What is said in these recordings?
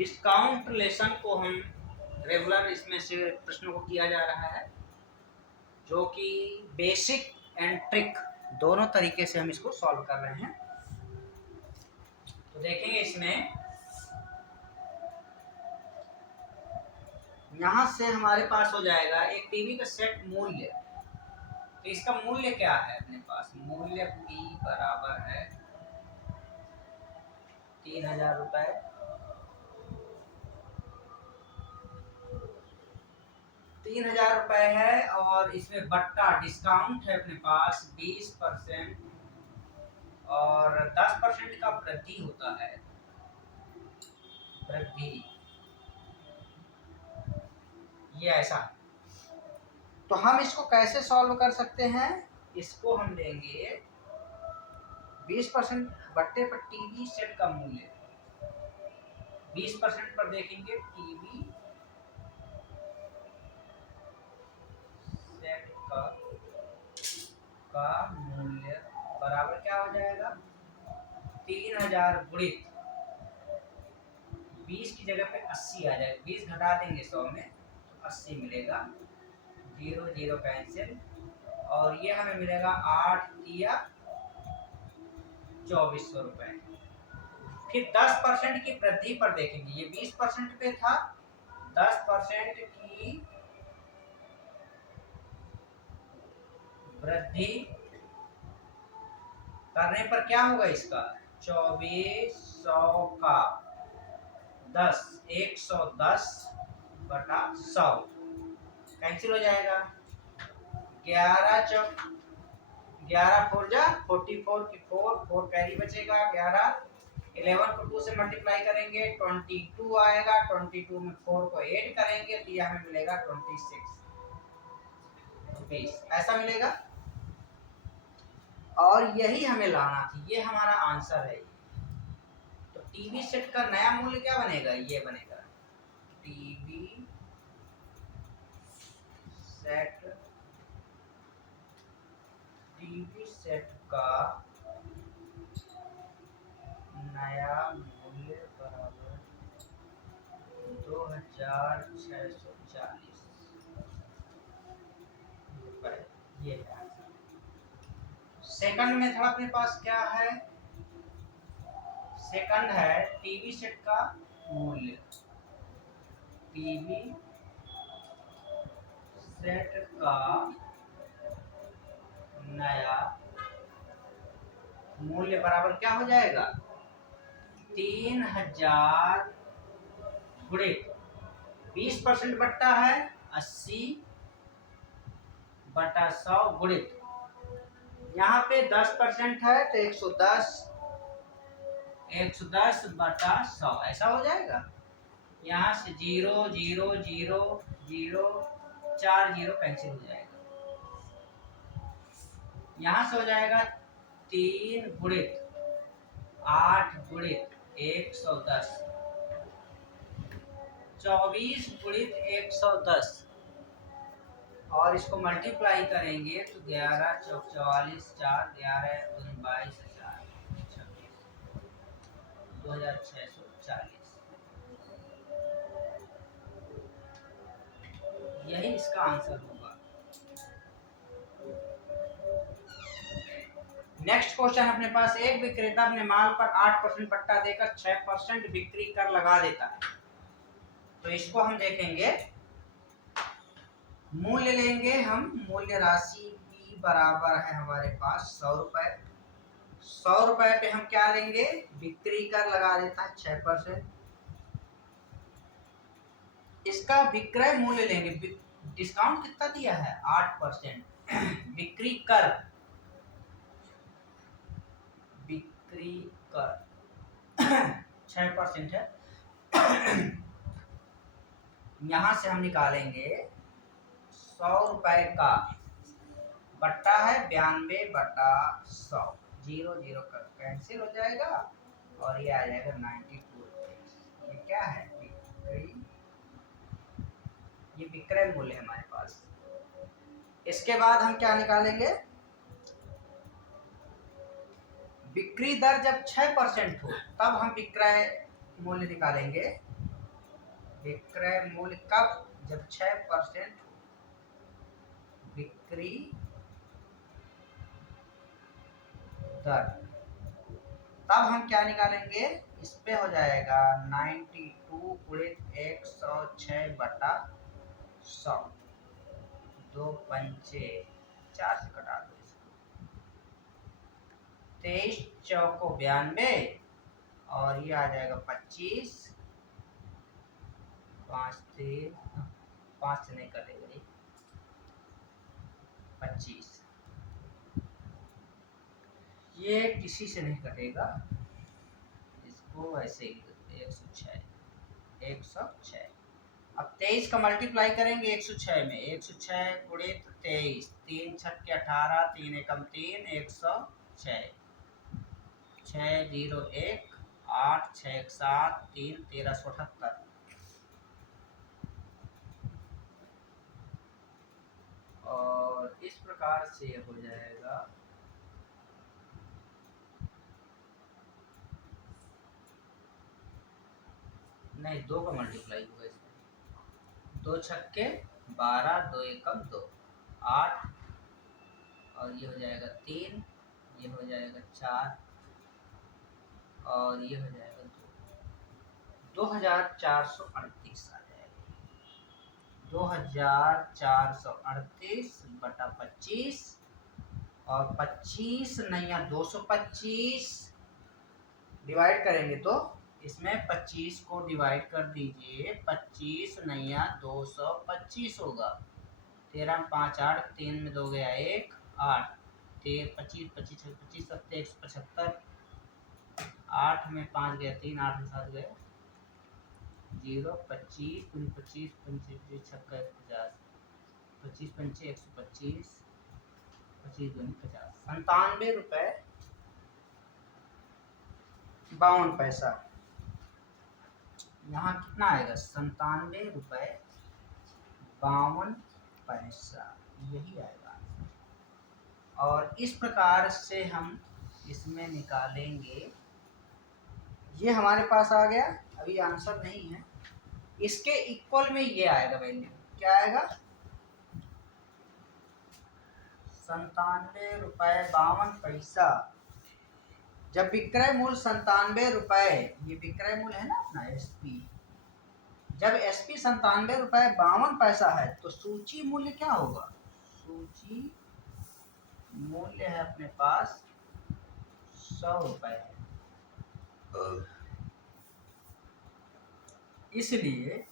Discount relation को हम regular इसमें से प्रश्नों को किया जा रहा है, जो कि बेसिक एंड ट्रिक दोनों तरीके से हम इसको सॉल्व कर रहे हैं। तो देखेंगे इसमें यहाँ से हमारे पास हो जाएगा एक टीवी का सेट मूल्य। तो इसका मूल्य क्या है अपने पास? मूल्य P बराबर है 3000 रुपये। 3000 रुपये है और इसमें बट्टा डिस्काउंट है अपने पास 20% और 10% का वृद्धि होता है, वृद्धि ये ऐसा। तो हम इसको कैसे सॉल्व कर सकते हैं? इसको हम देंगे 20% बट्टे पर टीवी सेट का मूल्य, 20% पर देखेंगे टीवी सेट का मूल्य बराबर क्या हो जाएगा? 3000 गुणित 20 की जगह पे 80 आ जाएगा, 20 घटा देंगे 100 में तो 80 मिलेगा, 0 0 कैंसिल और ये हमें मिलेगा 8 या 2400 रुपये। फिर 10% की वृद्धि पर देखेंगे, ये 20% पे था, 10% की वृद्धि करने पर क्या होगा इसका? 2400 का 10, 110 बटा 100 कैंसिल हो जाएगा। 11 चौक 11 4 जा 44 की 4 कैरी बचेगा, 11 11 को 2 से मल्टीप्लाई करेंगे 22 आएगा, 22 में 4 को ऐड करेंगे तो यह हमें मिलेगा 26 ऐसा मिलेगा। और यही हमें लाना थी, ये हमारा आंसर है। तो टीवी सेट का नया मूल्य क्या बनेगा? ये बनेगा टीवी सेट का नया मूल्य बराबर 2640 रुपये, ये है आंसर। सेकंड मेथड अपने पास क्या है? सेकंड है टीवी सेट का मूल्य, टीवी सेट का नया मूल्य बराबर क्या हो जाएगा? 3000 गुणित 20% बट्टा है 80 बटा 100 गुणित यहाँ पे 10% है तो 110 बटा 100 ऐसा हो जाएगा। यहाँ से 0 0 0 0 4 0 कैंसिल हो जाएगा। यहाँ से हो जाएगा 3 गुणित 8 गुणित 110, 24 गुणित 110 और इसको मल्टीप्लाई करेंगे तो 11 चौक 44, 4 11 22 26 2640 यही इसका आंसर होगा। नेक्स्ट क्वेश्चन अपने पास, एक विक्रेता अपने माल पर 8% बट्टा देकर 6% बिक्री कर लगा देता है। तो इसको हम देखेंगे, मूल्य लेंगे हम, मूल्य राशि P बराबर है हमारे पास 100 रुपए। 100 रुपए पे हम क्या लेंगे? बिक्री कर लगा देता है 6%। इसका विक्रय मूल्य लेंगे, डिस्काउंट कितना दिया है? 8%। बिक्री कर 6% है। यहां से हम निकालेंगे 100 रुपए का बट्टा है 92 बटा 100, 0 0 कर कैंसिल हो जाएगा और ये आ जाएगा 92 रुपये। ये क्या है? बिक्री, ये विक्रय मूल्य है हमारे पास। इसके बाद हम क्या निकालेंगे? बिक्री दर जब 6% हो तब हम विक्रय मूल्य निकालेंगे। विक्रय मूल्य कब? जब 6% बिक्री दर, तब हम क्या निकालेंगे? इस पे हो जाएगा 92 गुणित 106 बटा 100। 2 पंचे 4 से कटा दो इसको, 23 चौको 92 और ये आ जाएगा 25, 5 से नहीं कटेगा ये, 25, ये किसी से नहीं कटेगा, इसको ऐसे ही 106। अब 23 का मल्टीप्लाई करेंगे 106 में, 106 गुणित 23, 3 छक्के 18, 3 एकम 3, 106, 601, 8 6 7 3 1378। और इस प्रकार से हो जाएगा। नहीं, 2 का मल्टीप्लाई होगा इसमें, 2 छक्के 12, 2 एकम 2, 8 और ये हो जाएगा 3, ये हो जाएगा 4 और ये हो जाएगा 2, 2438 आ जाएगा। 2438 बटा 25 और 25 नहीं 225 डिवाइड करेंगे तो इसमें 25 को डिवाइड कर दीजिए, 25 नैया 225 होगा। 13 5 8, 3 में 2 गया 1, 8 13 25 25 25 7 175, 8 में 5 गया 3, 8 में 7 गया 0, 25 25 25 छक्का 50, 25 पंचे 125, 25 दूनी 50, 97 रुपये 52 पैसा। यहाँ कितना आएगा? 97 रुपये 52 पैसा, यही आएगा। और इस प्रकार से हम इसमें निकालेंगे। ये हमारे पास आ गया, अभी आंसर नहीं है। इसके इक्वल में ये आएगा वैल्यू, क्या आएगा? 97 रुपये 52 पैसा। जब विक्रय मूल्य 97 रुपये, ये विक्रय मूल्य है ना अपना एसपी, जब एसपी 97 रुपये 52 पैसा है तो सूची मूल्य क्या होगा? सूची मूल्य है अपने पास 100 रुपये है। इसलिए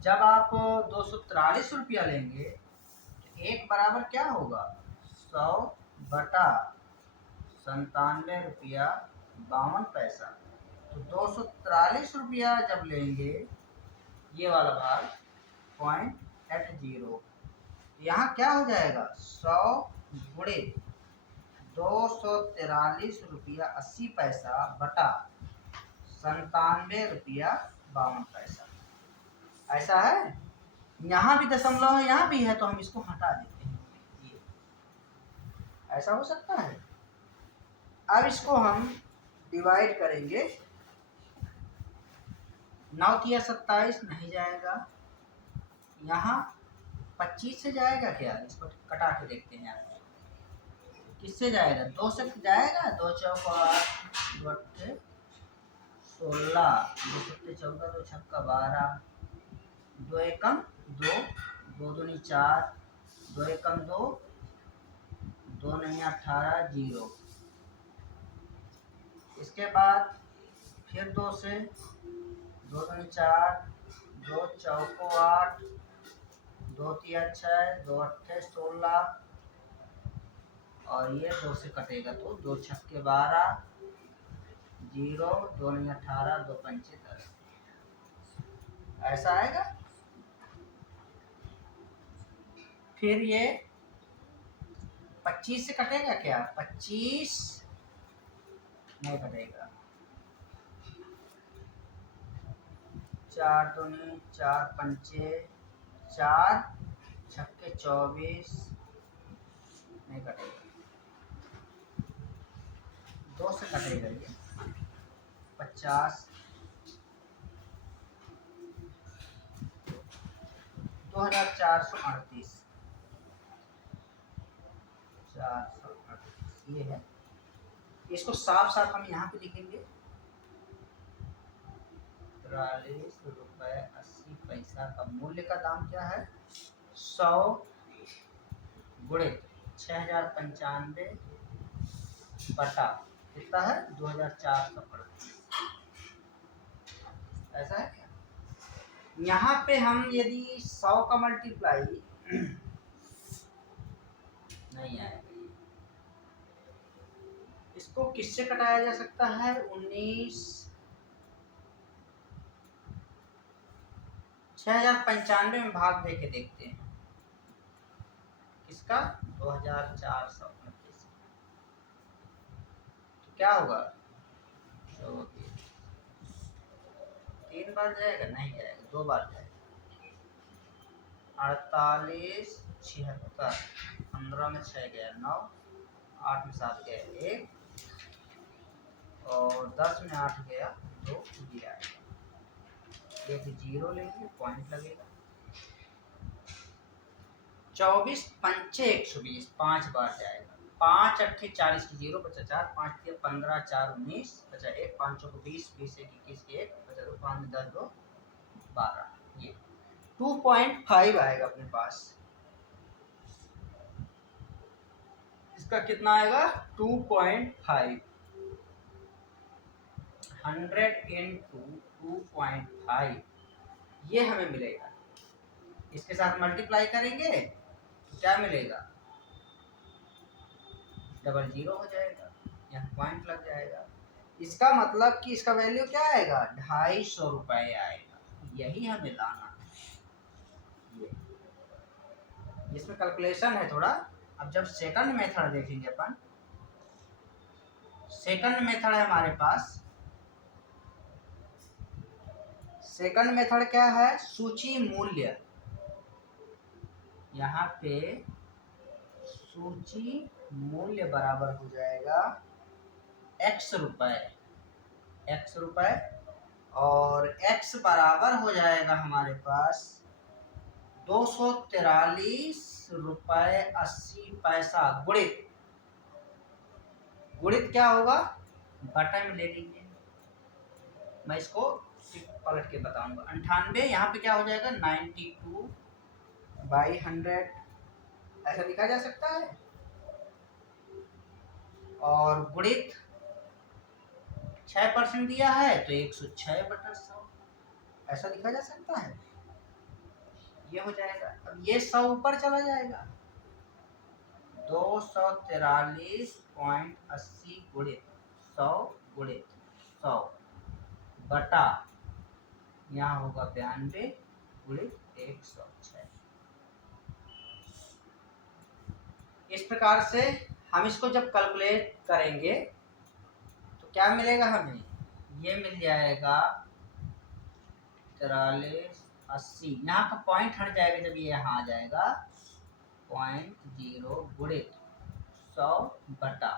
जब आप 243 रुपया लेंगे तो एक बराबर क्या होगा? 100 बटा 97 रुपया 52 पैसा। तो 243 रुपया जब लेंगे, ये वाला भाग 0.80, यहाँ क्या हो जाएगा? 100 गुणे 243 रुपया 80 पैसा बटा 97 रुपया 52 पैसा। ऐसा है। यहाँ भी दशमलव है, यहाँ भी है, तो हम इसको हटा देते हैं। ये ऐसा हो सकता है। अब इसको हम डिवाइड करेंगे, 9 तिया 27 नहीं जाएगा, यहाँ 25 से जाएगा क्या? इसको कटा के देखते हैं। किससे जाएगा? 2 से जाएगा, 2 चौका 8, 2 अट्ठे 16, 2 सत्ते 14, 2 छक्का 12, 2 एकम 2, 2 दूनी 4, 2 एकम 2, 2 नहीं 18, 0। इसके बाद फिर 2 से, 2 दूनी 4, 2 चौको 8, 2 तिया 6, 2 अट्ठे 16 और ये 2 से कटेगा तो 2 छक्के 12, 0, 2 नहीं 18, 2 पंचे 10। ऐसा आएगा। फिर ये 25 से कटेगा क्या? 25 नहीं कटेगा। 4 दूनी 4 पंचे 4 छक्के 24 नहीं कटेगा। 2 से कटेगा ये 50, 2438 438 ये है। इसको साफ साफ हम यहाँ पे लिखेंगे 43 रुपये 80 पैसा का मूल्य का दाम क्या है 100 गुणे 6095 बटा कितना है 2438 ऐसा है क्या। यहाँ पे हम यदि 100 का मल्टीप्लाई नहीं आएगा, इसको किससे कटाया जा सकता है 6095 में भाग दे के देखते हैं किसका 2438 तो क्या होगा 3 बार जाएगा नहीं जाएगा 2 बार जाएगा 48 76 15 में 6 गया 9 8 में 7 गया 1 और 10 में 8 गया 2 ये आएगा। एक 0 लेंगे पॉइंट लगेगा 24 पंचे 120 5 बार जाएगा 5 अट्ठे 40 की 0 बचा 4 5 के 15 4 19 बचा 1 5 को 20 20 1 21 के 1 बचा 2 5 10 2 12 ये 2.5 आएगा अपने पास। इसका कितना आएगा 2.5 100 into 2.5 ये हमें मिलेगा। इसके साथ मल्टीप्लाई करेंगे तो क्या मिलेगा 00 हो जाएगा यहाँ पॉइंट लग जाएगा। इसका मतलब कि इसका वैल्यू क्या आएगा 250 रुपये आएगा। यही हमें लाना है। इसमें कैलकुलेशन है थोड़ा। अब जब सेकंड मेथड देखेंगे अपन, सेकंड मेथड है हमारे पास। सेकंड मेथड क्या है सूची मूल्य, यहाँ पे सूची मूल्य बराबर हो जाएगा x रुपए और x बराबर हो जाएगा हमारे पास 243 रुपये 80 पैसा गुणित क्या होगा बटा में ले लीजिए, मैं इसको पलट के बताऊंगा। 98 यहाँ पे क्या हो जाएगा 92/100 ऐसा लिखा जा सकता है और गुणित 6% दिया है तो 106/100 ऐसा लिखा जा सकता है। ये हो जाएगा। अब ये 100 ऊपर चला जाएगा 243.80 गुणित 100 गुणित 100 बटा यहाँ होगा 92 गुणित 106। इस प्रकार से हम इसको जब कैलकुलेट करेंगे तो क्या मिलेगा हमें, ये मिल जाएगा 4380। यहाँ का पॉइंट हट जाएगा जब ये यहाँ आ जाएगा 0.0 गुणित 100 बटा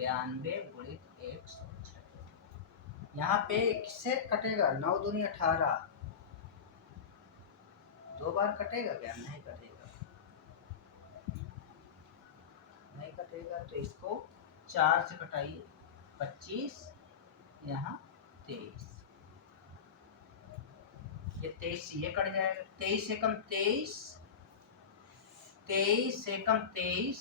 92 गुणित 106। यहाँ पे किससे कटेगा 9 दूनी 18 2 बार कटेगा क्या नहीं कटेगा, नहीं कटेगा। तो इसको 4 से कटाइए 25 यहाँ 23 ये 23 ये कट जाएगा 23 से कम 23 23 से कम 23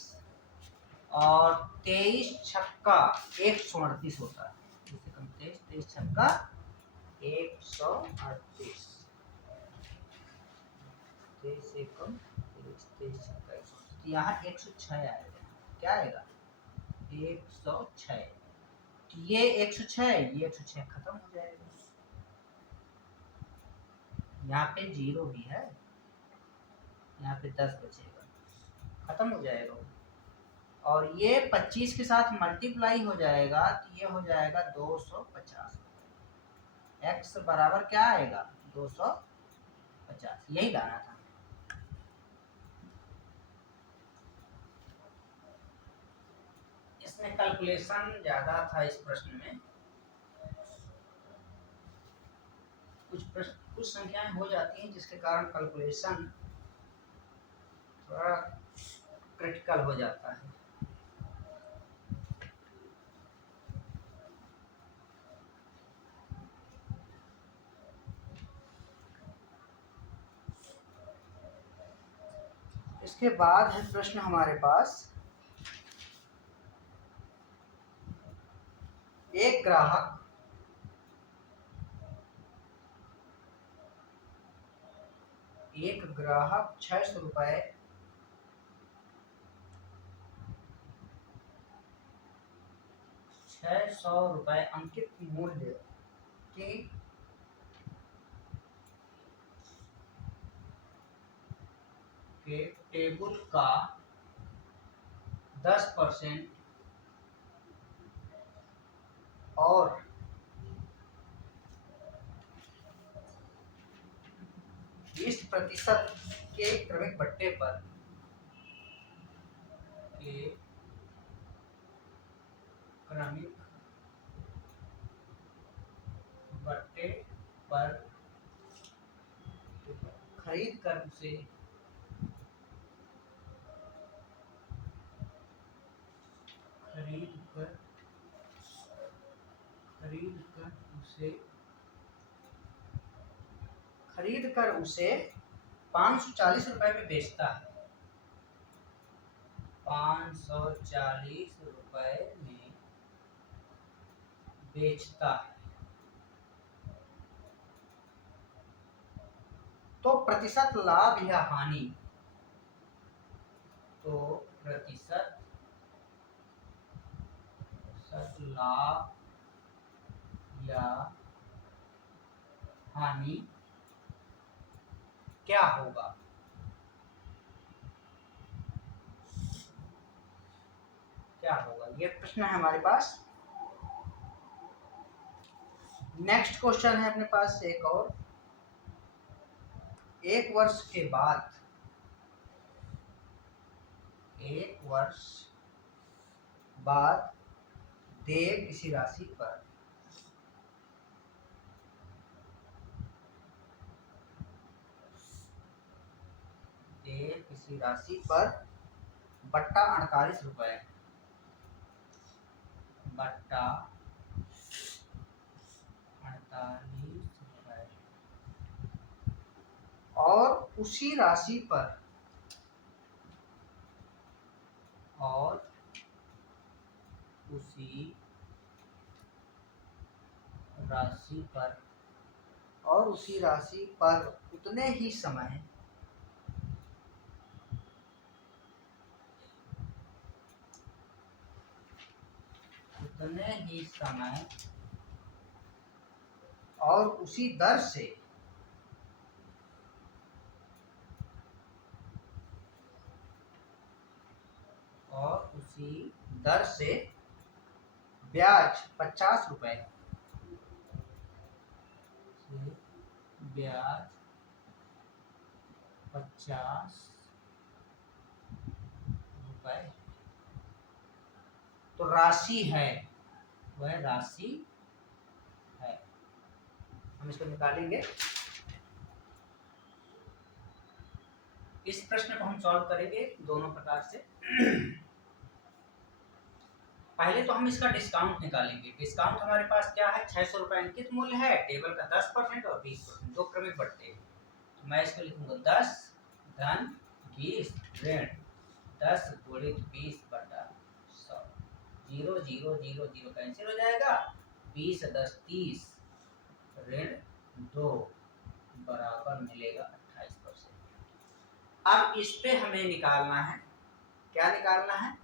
और 23 छक्का 138 होता है। 23 से कम 23 23 छक्का 138 23 से कम 23 छक्का 138 यहाँ 106 आएगा। क्या आएगा 106। ये 106 ये 106 खत्म हो जाएगा। यहाँ पे 0 भी है, यहाँ पे 10 बचेगा खत्म हो जाएगा। और ये 25 के साथ मल्टीप्लाई हो जाएगा तो ये हो जाएगा 250। x बराबर क्या आएगा 250 यही लाना था। इसमें कैलकुलेशन ज्यादा था इस प्रश्न में, कुछ संख्याएं हो जाती हैं जिसके कारण कैलकुलेशन थोड़ा क्रिटिकल हो जाता है। इसके बाद है प्रश्न हमारे पास, एक ग्राहक ₹600 अंकित मूल्य की के टेबल का 10% और 20% के क्रमिक बट्टे पर खरीद कर उसे ₹540 में बेचता है, ₹540 में बेचता है, तो प्रतिशत लाभ या हानि, लाभ या हानि क्या होगा? ये प्रश्न है हमारे पास। नेक्स्ट क्वेश्चन है अपने पास एक और, एक वर्ष बाद देय किसी राशि पर बट्टा 48 रुपए और उसी राशि पर उतने ही समय और उसी दर से ब्याज 50 रुपए तो राशि है, हम इसको निकालेंगे। इस प्रश्न को हम सॉल्व करेंगे दोनों प्रकार से। पहले तो हम इसका डिस्काउंट निकालेंगे। डिस्काउंट हमारे पास क्या है, ₹600 अंकित मूल्य है, टेबल का 10% और 20%, दो क्रमिक बट्टे। तो मैं इसको लिखूंगा 10 धन 20 ऋण 10 गुणित 20/100, 0 0 0 0 कैंसिल हो जाएगा, 20 10 30 ऋण 2 बराबर मिलेगा 28%। अब इस पे हमें निकालना है, क्या निकालना है,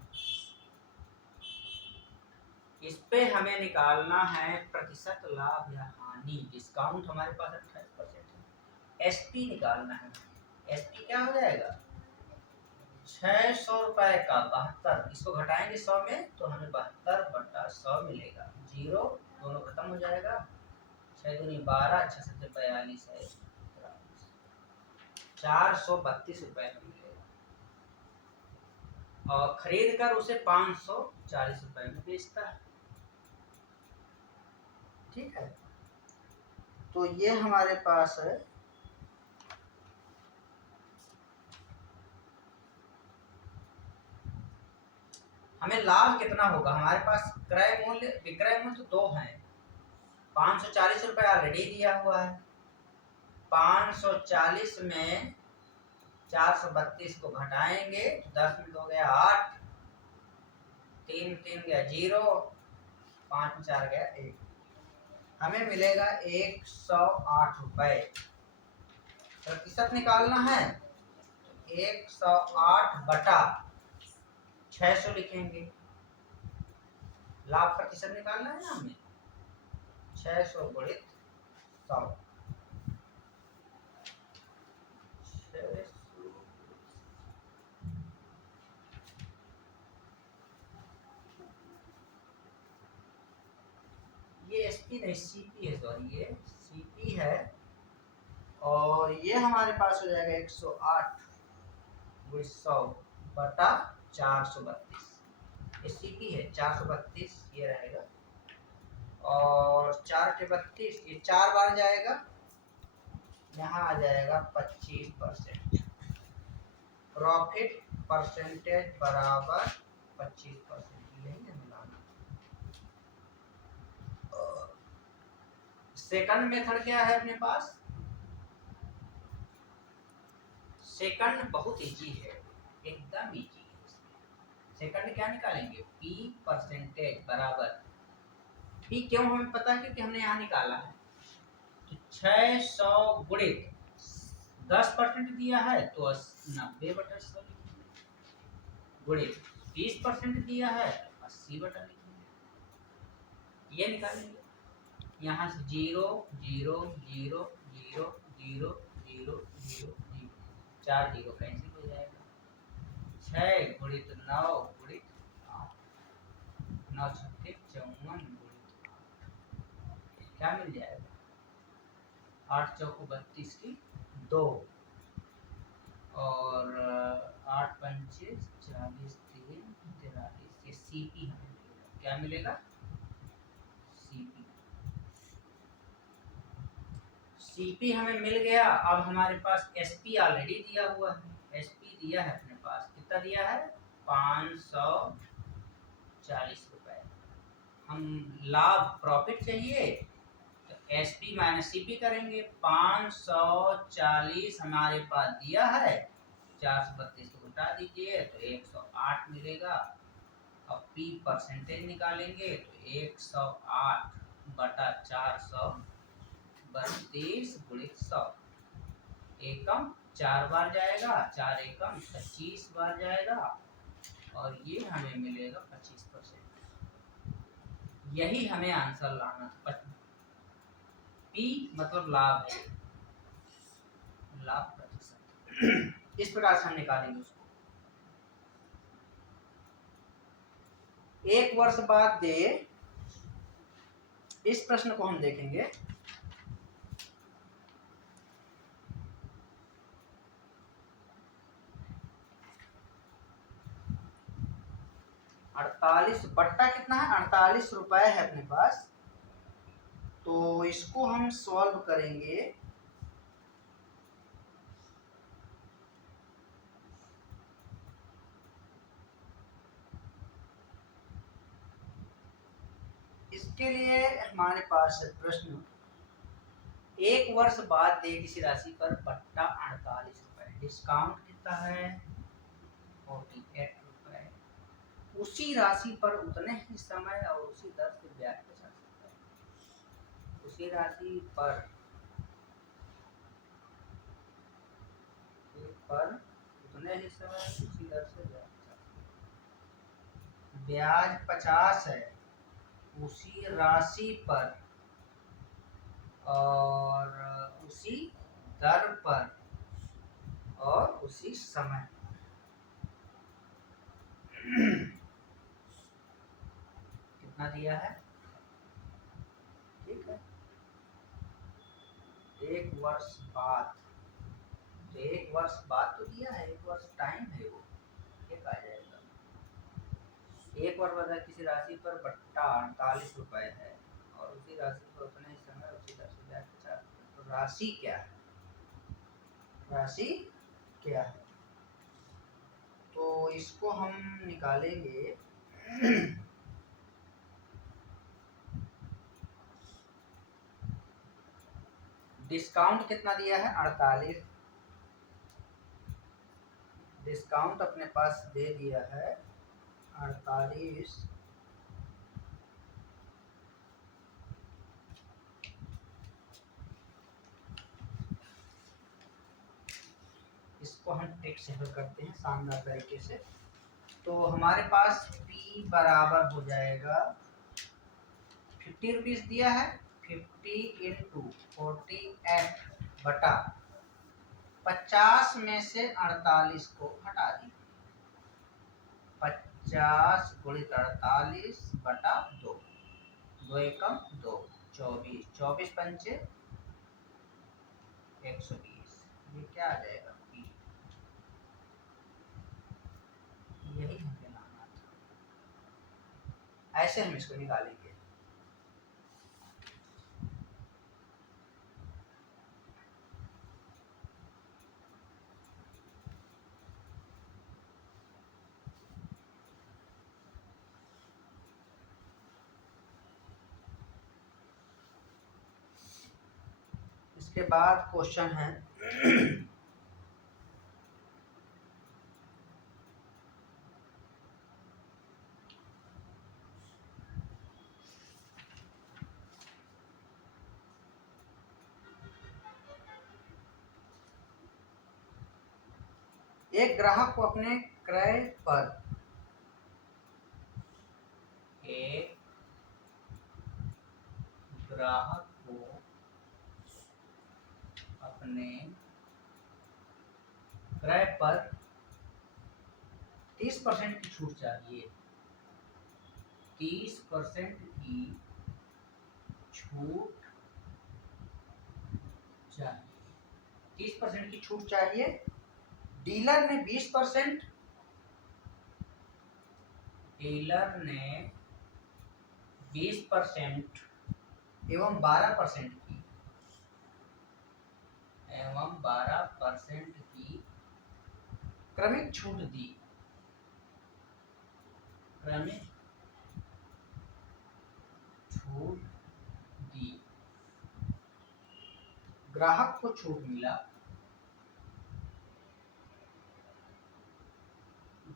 इस पे हमें निकालना है प्रतिशत लाभ या हानि। डिस्काउंट हमारे पास 28% है, एसपी निकालना है। एसपी क्या हो जाएगा, ₹600 का 72, इसको घटाएंगे 100 में तो हमें 72/100 मिलेगा, 0 दोनों खत्म हो जाएगा, 6 दूनी 12, 6 7 42 है, ₹432 में मिलेगा और खरीद कर उसे ₹540 में बेचता है। ठीक है, तो ये हमारे पास है हमें लाभ कितना होगा। हमारे पास क्रय मूल्य विक्रय मूल्य तो 2 है, 540 रुपये ऑलरेडी दिया हुआ है। 540 में 432 को घटाएंगे, 10 में 2 गया 8, 3 3 गया 0, 5 4 गया 1, हमें मिलेगा 108 रुपये। प्रतिशत निकालना है, 108 बटा 600 लिखेंगे। लाभ प्रतिशत निकालना है ना हमें, 600 गुणित 100, ये एसपी नहीं सीपी है, सॉरी ये सीपी है। और ये हमारे पास हो जाएगा 108 गुणित 100 बटा 432, ये सीपी है 432 ये रहेगा। और 4 के 32, ये 4 बार जाएगा, यहाँ आ जाएगा 25%। प्रॉफिट परसेंटेज बराबर 25%, यही है मिलाना। सेकंड मेथड क्या है अपने पास, सेकंड बहुत इजी है, एकदम इजी है। सेकंड क्या निकालेंगे, पी परसेंटेज बराबर, पी क्यों हमें पता है क्योंकि हमने यहाँ निकाला है। तो 600 गुणित 10% दिया है तो 90/100 गुणित 20% दिया है तो 80/100 ये निकालेंगे। यहाँ से 0 0 0 0 0 0 0 0, 4 0 कैंसिल हो जाएगा। 6 गुणित 9 गुणित 8, 9 छक्के 54 गुणित 8, क्या मिल जाएगा, 8 चौको 32 की 2, और 8 पंचे 40 3 43, ये सीपी हमें मिलेगा। क्या मिलेगा, सीपी। सीपी हमें मिल गया। अब हमारे पास एसपी ऑलरेडी दिया हुआ है, एसपी दिया है अपने पास, कितना दिया है, 540 रुपए। हम लाभ प्रॉफिट चाहिए तो एसपी माइनस सीपी करेंगे। 540 हमारे पास दिया है, 432 को घटा दीजिए तो 108 मिलेगा। अब पी परसेंटेज निकालेंगे तो 108 बटा 432 गुणित 100, एकम 4 बार जाएगा, 4 एकम 25 बार जाएगा, और ये हमें मिलेगा 25%। यही हमें आंसर लाना है। पी मतलब लाभ है, लाभ प्रतिशत। इस प्रकार से हम निकालेंगे उसको। 1 वर्ष बाद दे, इस प्रश्न को हम देखेंगे। अड़तालीस बट्टा कितना है, 48 रुपए है अपने पास। तो इसको हम सॉल्व करेंगे। इसके लिए हमारे पास है प्रश्न, 1 वर्ष बाद दे किसी राशि पर बट्टा 48 रुपए, डिस्काउंट कितना है, 48 रुपए। उसी राशि पर उतने ही समय और उसी दर से ब्याज बचा सकता है। उसी राशि पर उतने ही समय उसी दर से ब्याज बचा सकता है। ब्याज 50 है उसी राशि पर और उसी दर पर और उसी समय। कितना दिया है, ठीक है, 1 वर्ष बाद, तो 1 वर्ष बाद तो दिया है, 1 वर्ष टाइम है वो, ये कहा जाएगा। 1 वर्ष बाद किसी राशि पर बट्टा 48 रुपए है और उसी राशि पर उतने ही समय उसी दर से ब्याज 50 राशि क्या है, राशि क्या है। तो इसको हम निकालेंगे डिस्काउंट कितना दिया है 48, डिस्काउंट अपने पास दे दिया है 48। इसको हम ट्रिक से हल करते हैं शानदार तरीके से। तो हमारे पास P बराबर हो जाएगा 50 रुपीज दिया है, 50 इंटू 48 बटा 50 में से 48 को हटा दी, 50 गुणित 48 बटा 2, 2 एकम 2, 24, 24 पंचे 120। ये क्या आ जाएगा P, यही हमें लाना था। ऐसे हम इसको निकालेंगे। इसके बाद क्वेश्चन है एक ग्राहक को अपने क्रय पर एक ग्राहक को अपने क्रय पर 30% की छूट चाहिए, 30% की छूट चाहिए, 30% की छूट चाहिए। डीलर ने 20%, डीलर ने 20% एवं 12% की, एवं 12% की क्रमिक छूट दी, क्रमिक छूट दी। ग्राहक को छूट मिला,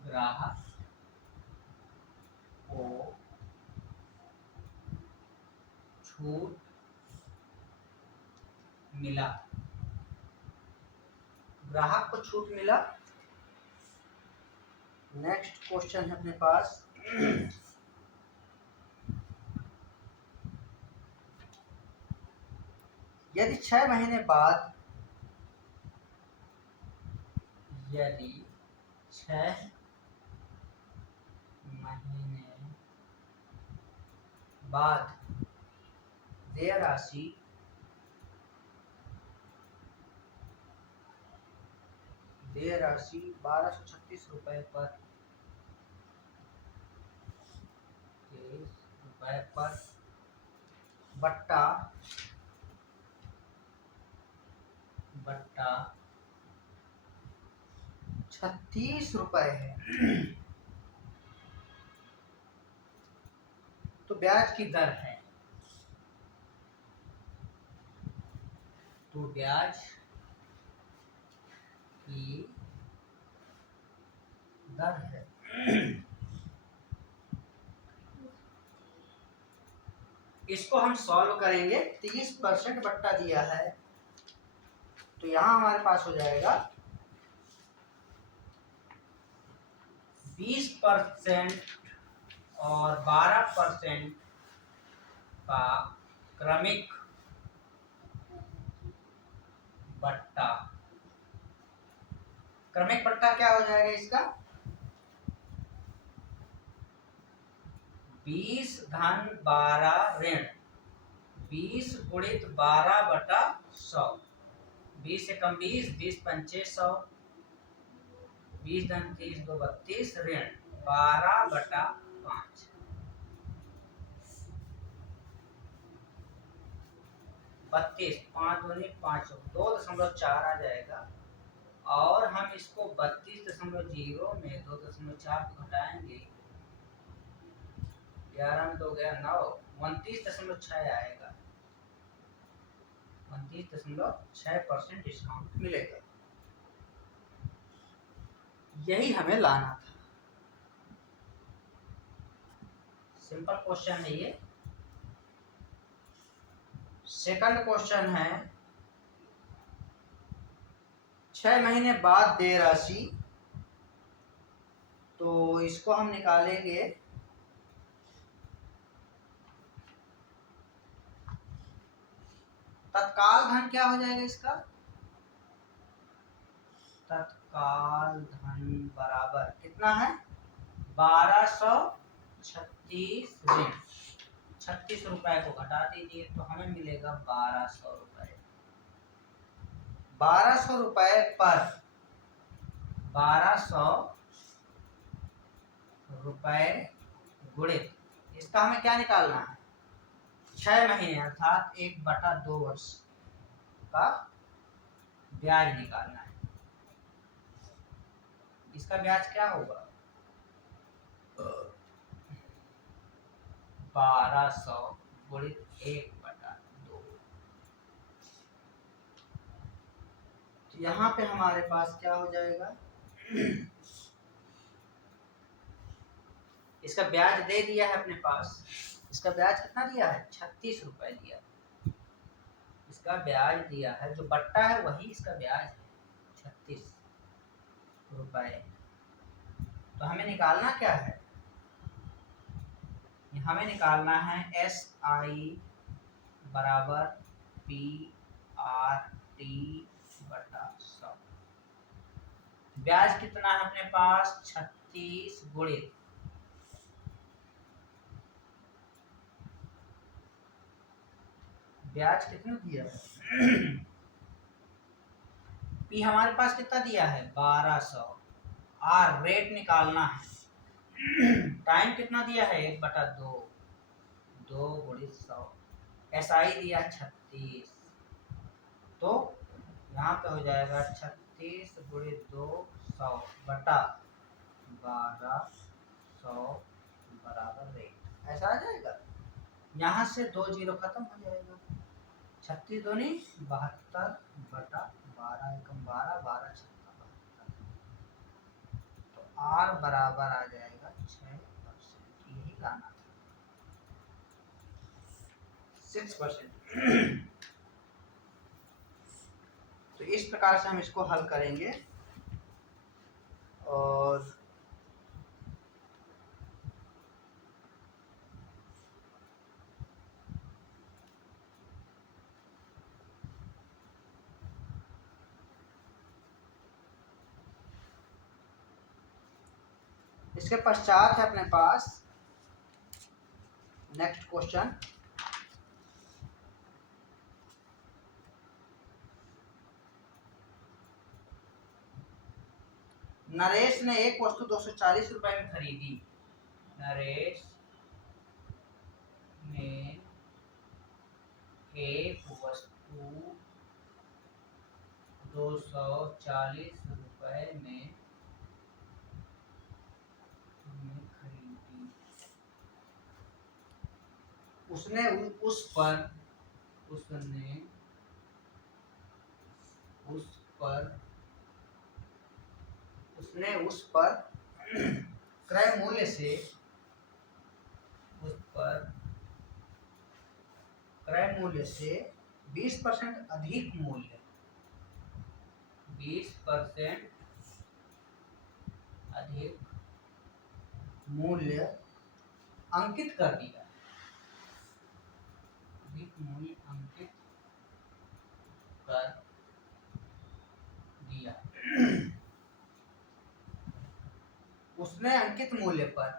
ग्राहक को छूट मिला, ग्राहक को छूट मिला। नेक्स्ट क्वेश्चन है अपने पास यदि 6 महीने बाद, यदि 6 महीने बाद देय राशि 1236 रुपए पर, 23 रुपए पर बट्टा 36 रुपए है तो ब्याज की दर है, तो ब्याज की दर है। इसको हम सॉल्व करेंगे, 30% बट्टा दिया है तो यहां हमारे पास हो जाएगा 20% और 12% का क्रमिक बट्टा, क्रमिक बट्टा क्या हो जाएगा इसका 20 धन 12 ऋण 20 गुणित 12 बटा 100, 20 से कम 20, 20 पंचे 100, 20 धन 30 2 32 ऋण 12 बटा 5, 32, 5 दूनी 5, 2.4 आ जाएगा। और हम इसको 32.0 में 2.4 को घटाएंगे, 11 में 2 गया 9, 29.6 आएगा। 29.6% डिस्काउंट मिलेगा। यही हमें लाना था। सिंपल क्वेश्चन है ये। सेकंड क्वेश्चन है 6 महीने बाद देय राशि, तो इसको हम निकालेंगे। तत्काल धन क्या हो जाएगा इसका? तत्काल धन बराबर कितना है? 1236 ऋण 36 रुपए को घटा दीजिए तो हमें मिलेगा 1200 रुपए। 1200 रुपए पर 1200 रुपए गुणित, इसका हमें क्या निकालना है? 6 महीने अर्थात 1/2 वर्ष का ब्याज निकालना है। इसका ब्याज क्या होगा? 1200 गुणित 1/2। तो यहाँ पे हमारे पास क्या हो जाएगा? इसका ब्याज दे दिया है अपने पास। इसका ब्याज कितना दिया है? 36 रुपए दिया। इसका ब्याज दिया है, जो बट्टा है वही इसका ब्याज है, 36 रुपए। तो हमें निकालना क्या है? हमें निकालना है SI बराबर PRT/100। ब्याज कितना है अपने पास? 36 गुणित ब्याज कितना दिया है? पी हमारे पास कितना दिया है? 1200। आर रेट निकालना है। टाइम कितना दिया है? 1/2, 2 गुणित 100। SI दिया 36, तो यहाँ पे हो जाएगा 36 गुणित 2 100 बटा 1200 बराबर रेट। ऐसा आ जाएगा। यहाँ से 2 जीरो खत्म हो जाएगा। 36 दूनी 72 बटा 12 एकम 12, 12 छक्का 72। तो R बराबर आ जाएगा 6%। यही लाना था, 6%। तो इस प्रकार से हम इसको हल करेंगे। और इसके पश्चात है अपने पास नेक्स्ट क्वेश्चन। नरेश ने एक वस्तु 240 रुपए में खरीदी। नरेश ने एक वस्तु 240 रुपए में खरीदी। उसने उस पर क्रय मूल्य से 20% अधिक मूल्य 20% अधिक मूल्य अंकित कर दिया। अधिक मूल्य अंकित कर दिया। उसने अंकित मूल्य पर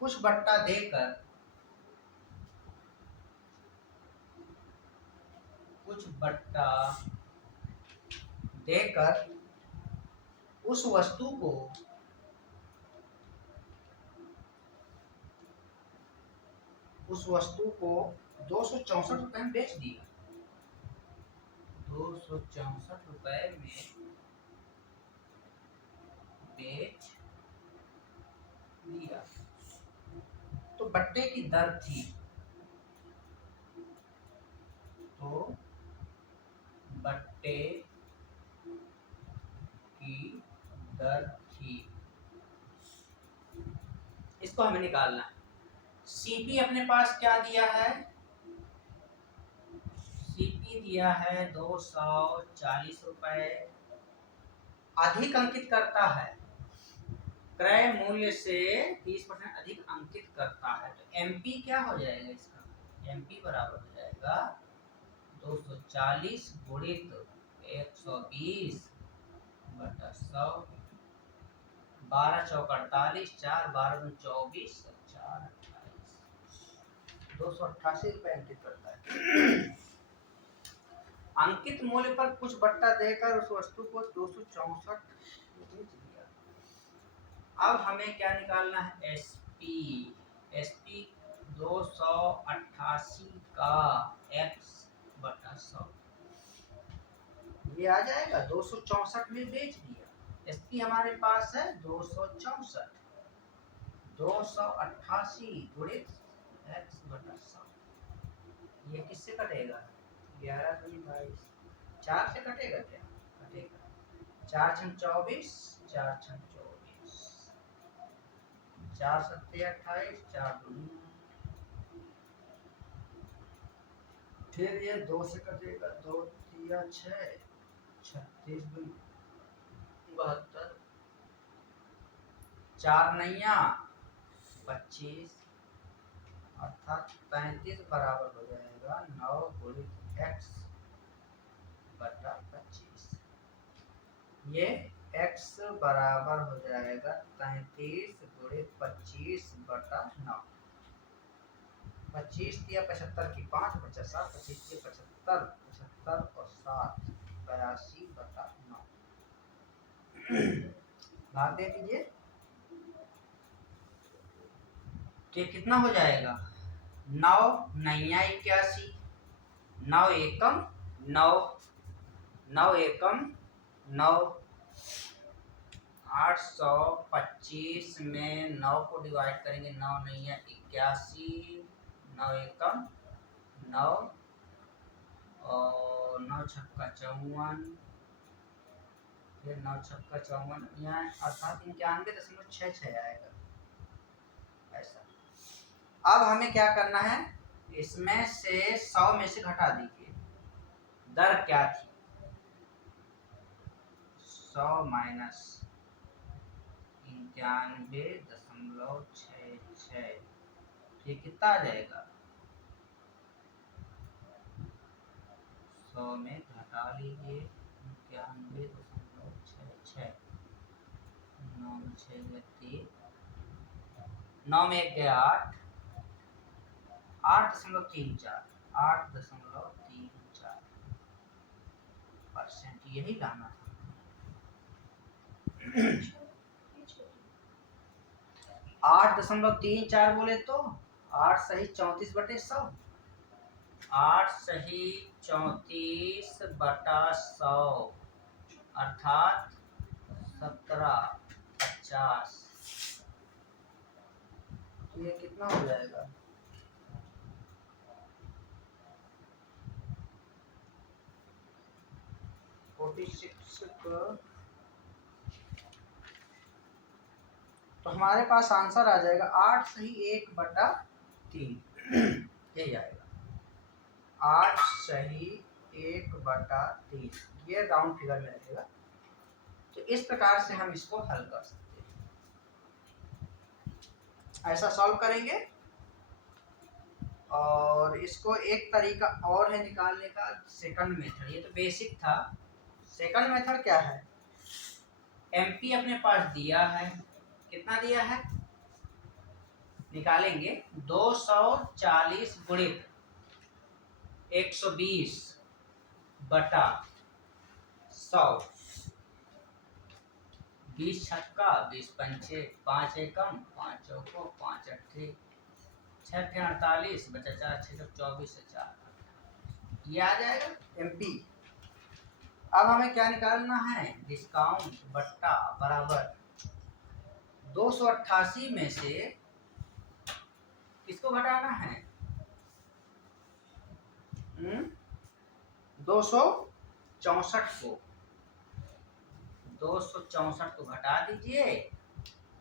कुछ बट्टा देकर उस वस्तु को ₹264 में बेच दिया। 264 में बेच दिया। तो बट्टे की दर थी, तो बट्टे की दर थी, इसको हमें निकालना है। सीपी अपने पास क्या दिया है? सीपी दिया है 240 रुपए, अधिक अंकित करता है, क्रय मूल्य से 30% अधिक अंकित करता है। तो एमपी क्या हो जाएगा इसका? एमपी बराबर हो जाएगा 240 गुणित 120 बटा 100, 12 चौक 48, 4 12 24, 4 28, 288 रुपए अंकित करता है। अंकित मूल्य पर कुछ बट्टा देकर उस वस्तु को 264 बेच दिया। अब हमें क्या निकालना है? एसपी। एसपी 288 का x बटा 100, ये आ जाएगा। 264 में बेच दिया, एसपी हमारे पास है 264, 288 गुणित x बटा 100, ये किससे कटेगा? 11 दूनी 22, 4 से कटेगा क्या? कटेगा। 4 छंग 24, 4 छंग 24, 4 सत्ते 28, 4 दूनी, फिर ये 2 से कटेगा, 2 तिया 6, 36 दूनी 72, 4 नैया 25, अर्थात 35 बराबर हो जाएगा 9 गुणित x बटा 25। ये x बराबर हो जाएगा 33 गुणित 25 बटा 9। 25 दिया 75 की 5, 50 7, 25 के 75, 75 और 7 82 बटा 9। भाग दे दीजिए, तो कितना हो जाएगा? 9 नैया 81, 9 एकम 9, 9 एकम 9, 825 में 9 को डिवाइड करेंगे, 9 नैया 81, 9 एकम 9 और 9 छक्का 54, फिर 9 छक्का 54 यहाँ अर्थात 91.66 आएगा। ऐसा। अब हमें क्या करना है? इसमें से 100 में से घटा दीजिए, दर क्या थी? 100 माइनस 91.66, ये कितना आ जाएगा? 100 में घटा लीजिए 91.66, 9 में 6 गए 3, 9 में 1 गया 8, 8.34, 8.34%, यही लाना था। 8.34 बोले तो 8 सही 34 बटे 100, 8 सही 34 बटा 100 अर्थात 1750। ये कितना हो जाएगा? 46 का, तो हमारे पास आंसर आ जाएगा 8 सही 1 बटा 3, यही आएगा 8 सही 1 बटा 3, ये राउंड फिगर में रहेगा। तो इस प्रकार से हम इसको हल कर सकते हैं, ऐसा सॉल्व करेंगे। और इसको एक तरीका और है निकालने का, सेकंड मेथड, ये तो बेसिक था। सेकंड मेथड क्या है? एमपी अपने पास दिया है, कितना दिया है? निकालेंगे 240 गुणित 120 बटा 100, 20 छक्का 20 पंचे 5 एकम 5 चौको 5 अट्ठे 6 × 48 बचा 4 6 24 से 4 ये आ जाएगा एमपी। अब हमें क्या निकालना है, डिस्काउंट बट्टा बराबर 288 में से किसको घटाना है, 264 को, 264 को घटा दीजिए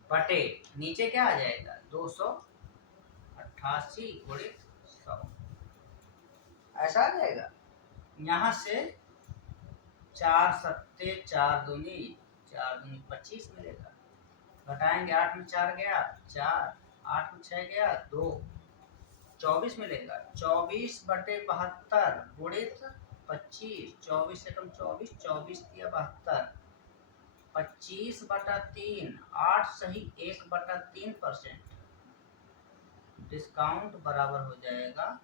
बटे नीचे क्या आ जाएगा 288 गुणित 100 ऐसा आ जाएगा। यहाँ से 4 सत्ते 4 दूनी 25 मिलेगा, घटाएंगे 8 में 4 गया 4, 8 में 6 गया 2, 24 मिलेगा। 24 बटे 72 गुणित 25, 24 एकम 24, 24 दिया 72, 25 बटा 3, 8 सही 1/3%। डिस्काउंट बराबर हो जाएगा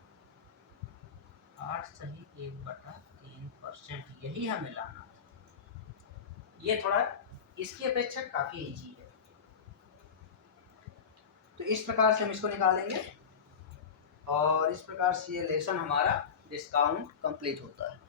8 सही 1/3%। यही हमें लाना था। ये थोड़ा इसकी अपेक्षा काफी इजी है, तो इस प्रकार से हम इसको निकालेंगे और इस प्रकार से ये लेसन हमारा डिस्काउंट कंप्लीट होता है।